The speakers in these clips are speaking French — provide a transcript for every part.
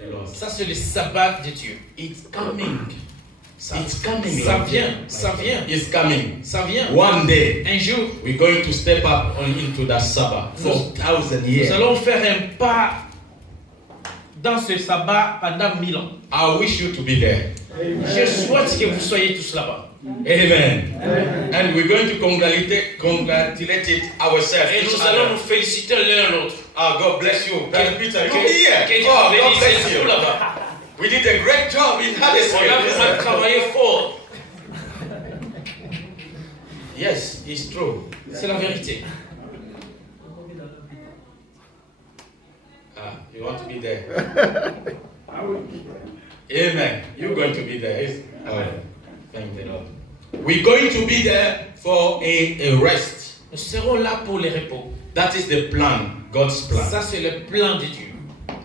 the Lord. Ça, c'est le sabbat de Dieu. It's coming. It's coming. Ça Lord. vient, ça vient, It's coming. ça vient. One day, Un jour, we're going to step up into that Sabbath for 1,000 nous years. allons faire un pas dans ce sabbat pendant 1000 ans. I wish you to be there. Je souhaite que vous soyez tous là-bas. Amen. And we're going to congratulate it ourselves. Et each nous allons other. nous féliciter l'un l'autre. Oh, God bless you. Brother Peter, Que come here. Dieu Oh, vous God bénisse bless tout you. là-bas. We did a great job in On a vraiment Huddersfield. travaillé fort. Yes, it's true. C'est la vérité. You want to be there? Amen. You're going to be there. Thank the Lord. We're going to be there for a rest. Nous serons là pour le repos. That is the plan, God's plan. Ça, c'est le plan de Dieu.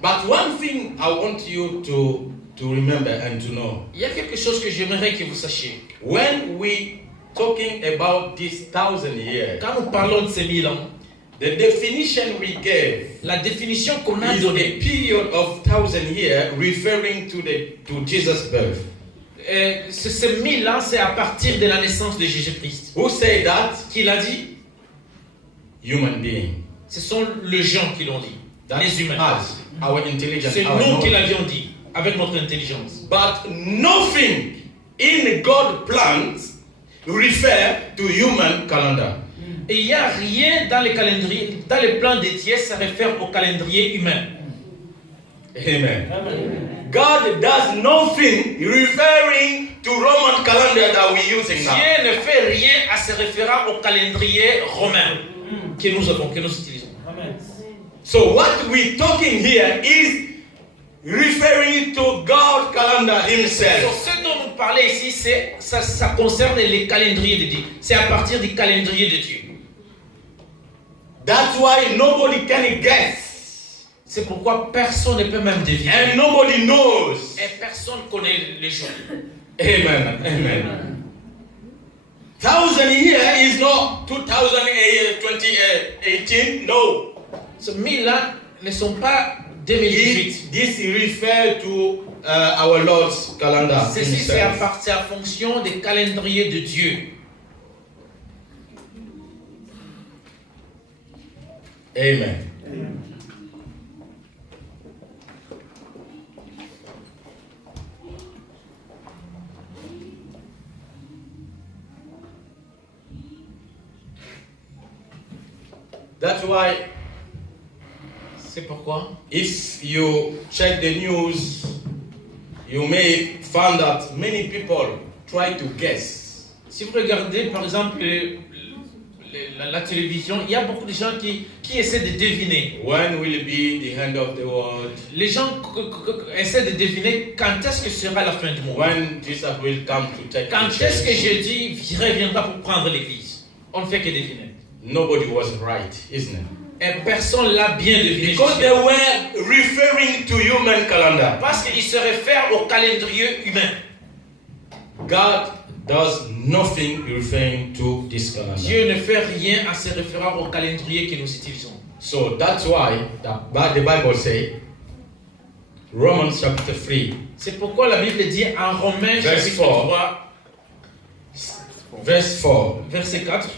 But one thing I want you to remember and to know. Il y a quelque chose que j'aimerais que vous sachiez. When we talking about this 1,000 years, Quand nous parlons de ces 1000 ans, the definition we gave la définition qu'on a is a donnée, period of 1,000 years referring to Jesus' birth. ces 1000 ans, c'est à partir de la naissance de Jésus-Christ. Who said that? Qui l'a dit? Human being. Ce sont les gens qui l'ont dit. That's Les humains. us, our intelligence, C'est our nous qui knowledge. l'avions dit, avec notre intelligence. But nothing in God's plans refer to human calendar. Et il n'y a rien dans les calendriers, dans les plans de Dieu, ça réfère au calendrier humain. Amen. God does nothing referring to Roman calendar that we're using now. Dieu ne fait rien à se référant au calendrier romain que nous avons, que nous utilisons. So what we're talking here is referring to God's calendar Donc, himself. ce dont nous parlons ici, ça concerne les calendriers de Dieu. C'est à partir du calendrier de Dieu. That's why nobody can guess. C'est pourquoi personne ne peut même deviner. And nobody knows. Et personne ne connaît les jours. Amen. Amen. 1,000 years is not 2018. No. Ces 1000 ans ne sont pas 2018. This refers to our Lord's calendar. Ceci, c'est à himself. partir en fonction des calendriers de Dieu. Amen. That's why C'est pourquoi, if you check the news, you may find that many people try to guess. si vous regardez par exemple la télévision, il y a beaucoup de gens qui essaient de deviner. When will be the end of the world? Les gens essaient de deviner quand est-ce que sera la fin du monde. When Jesus will come to take Quand the est-ce que church? Jésus reviendra pour prendre l'église? On ne fait que deviner. Nobody was right, isn't it? Et personne l'a bien deviné. Because they were referring to human calendar. Parce qu'il se réfère au calendrier humain. God does nothing referring to this calendar. Dieu ne fait rien en se référant au calendrier que nous utilisons. So that's why the Bible says, Romans chapter 3, C'est pourquoi la Bible dit en Romains Verse chapitre 4. 3, verse 4. verset 4.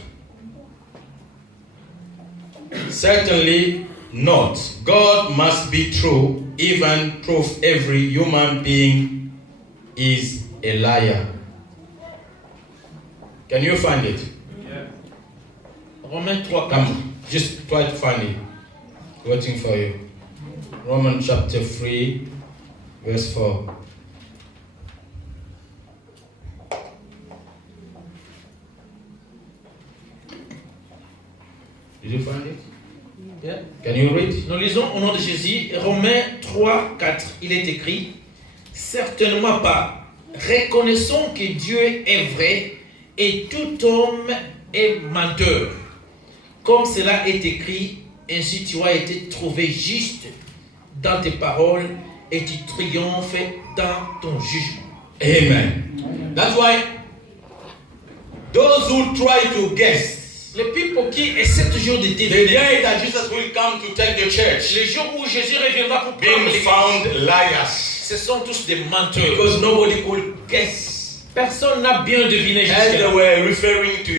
Certainly not. God must be true, even proof every human being is a liar. Can you find it? Romains 3, 4. Come, just try to find it. Waiting for you. Romans chapter 3, verse 4. Did you find it? Yeah. Can you read? Nous lisons au nom de Jésus, Romains 3, 4. Il est écrit, certainement pas. Reconnaissons que Dieu est vrai et tout homme est menteur. Comme cela est écrit, ainsi tu as été trouvé juste dans tes paroles et tu triomphes dans ton jugement. Amen. That's why those who try to guess, Les people qui essaient toujours de The deviner. day that Jesus will come to take the church, Le jour où Jésus reviendra pour prendre being l'église, found liars. ce sont tous des menteurs. Because nobody could guess. Personne n'a bien deviné As they jusqu'à were referring to